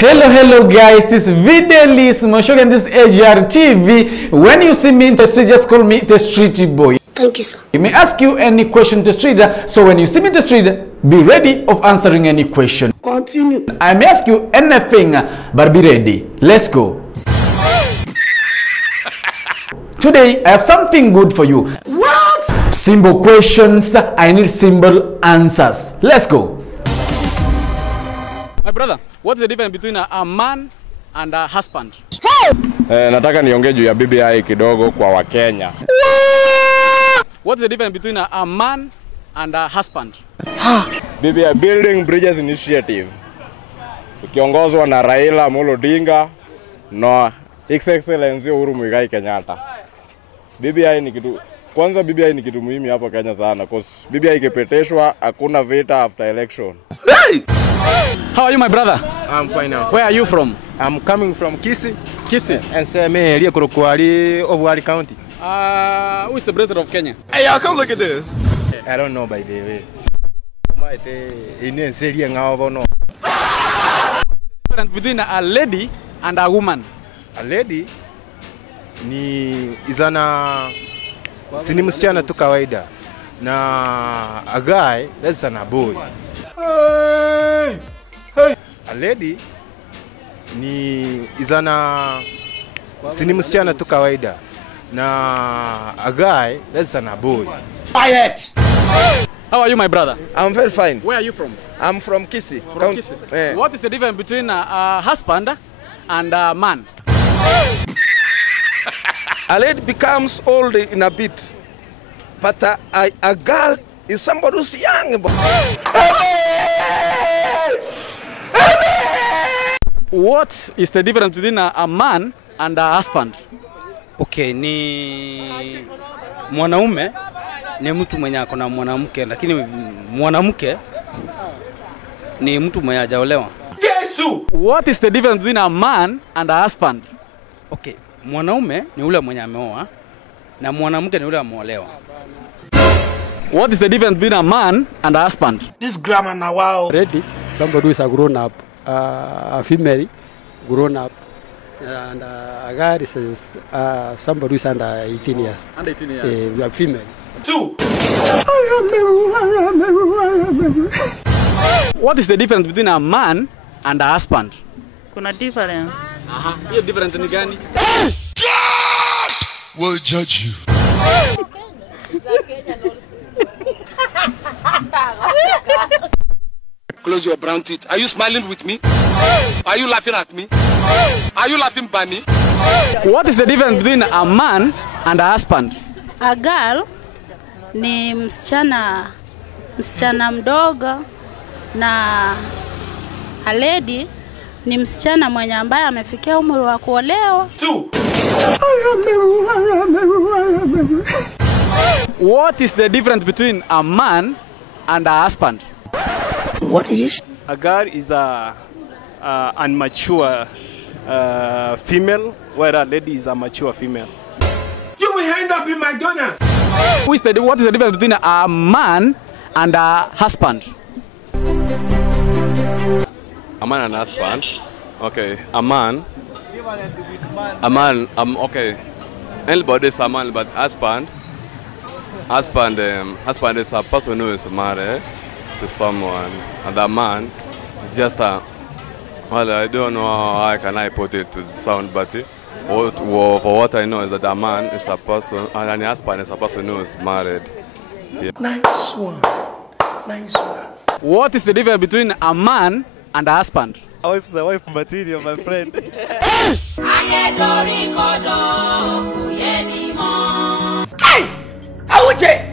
Hello guys, this video is Moshogi and this AGR TV. When you see me in the street, just call me the street boy. Thank you, sir. You may ask you any question to street, so when you see me in the street, be ready of answering any question. Continue. I may ask you anything, but be ready. Let's go. Today, I have something good for you. What? Simple questions, I need simple answers. Let's go. My brother, what's the difference between a man and a husband? Nataka niongee juu ya BBI kidogo kwa Wakenya. What's the difference between a man and a husband? BBI Building Bridges Initiative. Ukiongozwa na Raila Amolo Odinga na His Excellency Uhuru Muigai Kenyatta. BBI ni kitu kwanza, BBI ni kitu muhimu hapa Kenya sana cause BBI ikipitishwa hakuna vita after election. Hey! How are you, my brother? I'm fine now. Where are you from? I'm coming from Kisii. Kisii. And say me here Kurukwari, Obwari County. Who is the president of Kenya? Hey, y'all come look at this. I don't know by the way. Difference between a lady and a woman. A lady ni izana sini msichana tu kawaida. Na a guy, that's a boy. Hey! Hey! A lady ni izana sini msichana tu kawaida. Na a guy, that's a boy. Quiet! How are you, my brother? I'm very fine. Where are you from? I'm from Kisii. From Kisii. What is the difference between a husband and a man? A lady becomes old in a bit, but a girl is somebody who's young. What is the difference between a man and a husband? Okay, ni mwanaume ni mtu mwenye akona mwanamke, lakini mwanamke ni mtu mwenye hajaolewa. Yesu! What is the difference between a man and a husband? Okay, mwanaume ni ule mwenye ameoa na mwanamke ni ule ameolewa. What is the difference between a man and a husband? This grammar now, wow. Already, somebody who is a grown up, a female grown up, and a guy is somebody who is under 18 years. Under 18 years. We are female. Two. What is the difference between a man and a husband? Kuna difference. Aha. Hiyo difference ni gani? God will judge you. Close your brown teeth. Are you smiling with me? Are you laughing at me? Are you laughing, Bunny? What is the difference between a man and a husband? A girl ni msichana mdogo, na a lady ni msichana mwenye ambaye amefikia umri wa kuolewa. What is the difference between a man and a husband? What is? A girl is a unmature female, where a lady is a mature female. You will end up in McDonald's. What is the difference between a man and a husband? A man and a husband. Okay, a man, okay. Anybody is a man, but husband is a person who is married to someone, and the man is just a, well, I don't know how I can put it to sound, but for what I know is that a man is a person, and a husband is a person who is married. Yeah. Nice one. Nice one. What is the difference between a man and a husband? A wife is a wife material, my friend. Hey! Awuche!